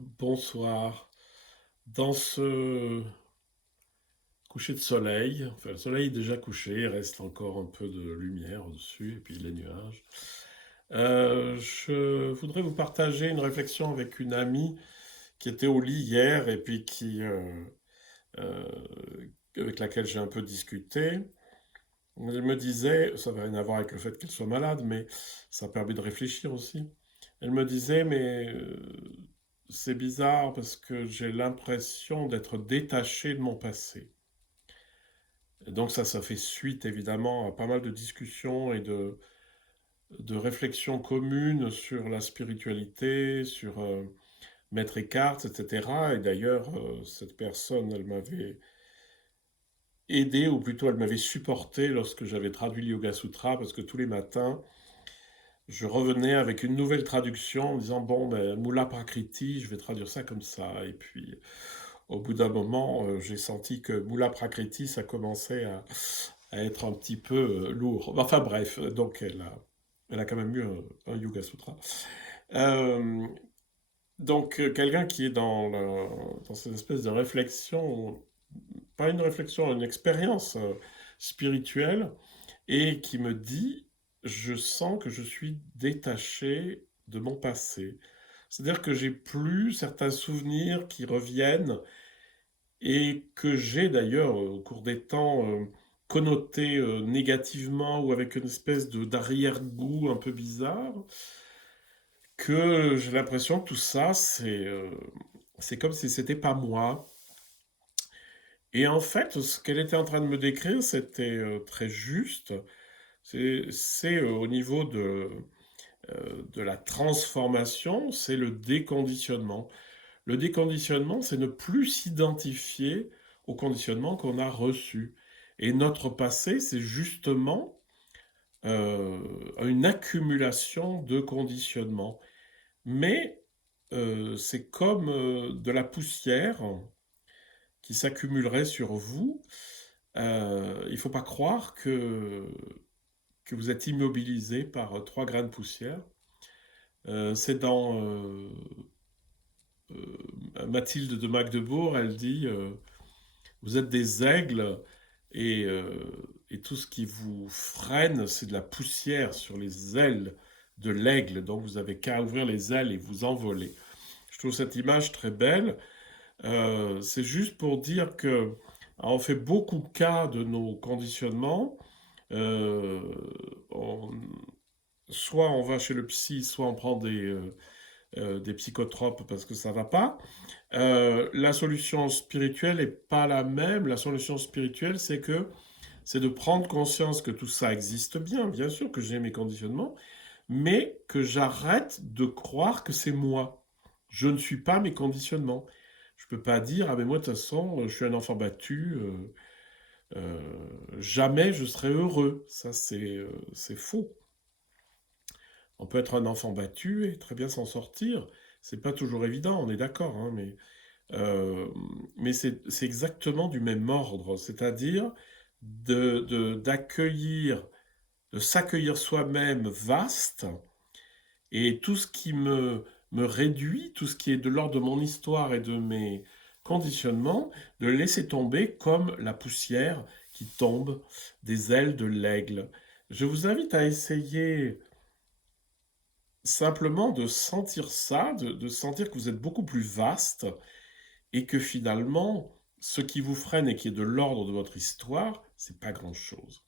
Bonsoir. Dans ce coucher de soleil, enfin le soleil est déjà couché, il reste encore un peu de lumière au-dessus, et puis les nuages. Je voudrais vous partager une réflexion avec une amie qui était au lit hier et puis euh, avec laquelle j'ai un peu discuté. Elle me disait, ça n'a rien à voir avec le fait qu'elle soit malade, mais ça permet de réfléchir aussi. Elle me disait, mais c'est bizarre parce que j'ai l'impression d'être détaché de mon passé. Et donc ça fait suite évidemment à pas mal de discussions et de réflexions communes sur la spiritualité, sur Maître Eckhart, etc. Et d'ailleurs, cette personne, elle m'avait aidé, ou plutôt elle m'avait supporté lorsque j'avais traduit le Yoga Sutra, parce que tous les matins, je revenais avec une nouvelle traduction en disant, bon, ben, Mula Prakriti, je vais traduire ça comme ça. Et puis, au bout d'un moment, j'ai senti que Mula Prakriti, ça commençait à être un petit peu lourd. Enfin bref, donc elle a quand même eu un Yoga Sutra. Euh, donc, quelqu'un qui est dans cette espèce de réflexion, pas une réflexion, une expérience spirituelle, et qui me dit, je sens que je suis détaché de mon passé. C'est-à-dire que j'ai plus certains souvenirs qui reviennent et que j'ai d'ailleurs au cours des temps connotés négativement ou avec une espèce de d'arrière-goût un peu bizarre, que j'ai l'impression que tout ça c'est comme si c'était pas moi. Et en fait, ce qu'elle était en train de me décrire, c'était très juste. C'est au niveau de la transformation, c'est le déconditionnement. Le déconditionnement, c'est ne plus s'identifier au conditionnement qu'on a reçu. Et notre passé, c'est justement euh, une accumulation de conditionnements. Mais c'est comme de la poussière qui s'accumulerait sur vous. Il ne faut pas croire que vous êtes immobilisé par trois grains de poussière. C'est dans Mathilde de Magdebourg, elle dit vous êtes des aigles et, euh, et tout ce qui vous freine, c'est de la poussière sur les ailes de l'aigle. Donc vous avez qu'à ouvrir les ailes et vous envoler. Je trouve cette image très belle. C'est juste pour dire que on fait beaucoup cas de nos conditionnements. Euh, on- Soit on va chez le psy, soit on prend des psychotropes parce que ça va pas. La solution spirituelle n'est pas la même. La solution spirituelle, c'est de prendre conscience que tout ça existe bien sûr que j'ai mes conditionnements, mais que j'arrête de croire que c'est moi. Je ne suis pas mes conditionnements. Je peux pas dire ah mais moi de toute façon je suis un enfant battu, jamais je serai heureux. Ça c'est faux. On peut être un enfant battu et très bien s'en sortir. C'est pas toujours évident, on est d'accord, hein, euh, mais c'est exactement du même ordre, c'est-à-dire d'accueillir, de s'accueillir soi-même vaste et tout ce qui me réduit, tout ce qui est de l'ordre de mon histoire et de mes conditionnements, de le laisser tomber comme la poussière qui tombe des ailes de l'aigle. Je vous invite à essayer simplement de sentir ça, de sentir que vous êtes beaucoup plus vaste et que finalement, ce qui vous freine et qui est de l'ordre de votre histoire, c'est pas grand-chose.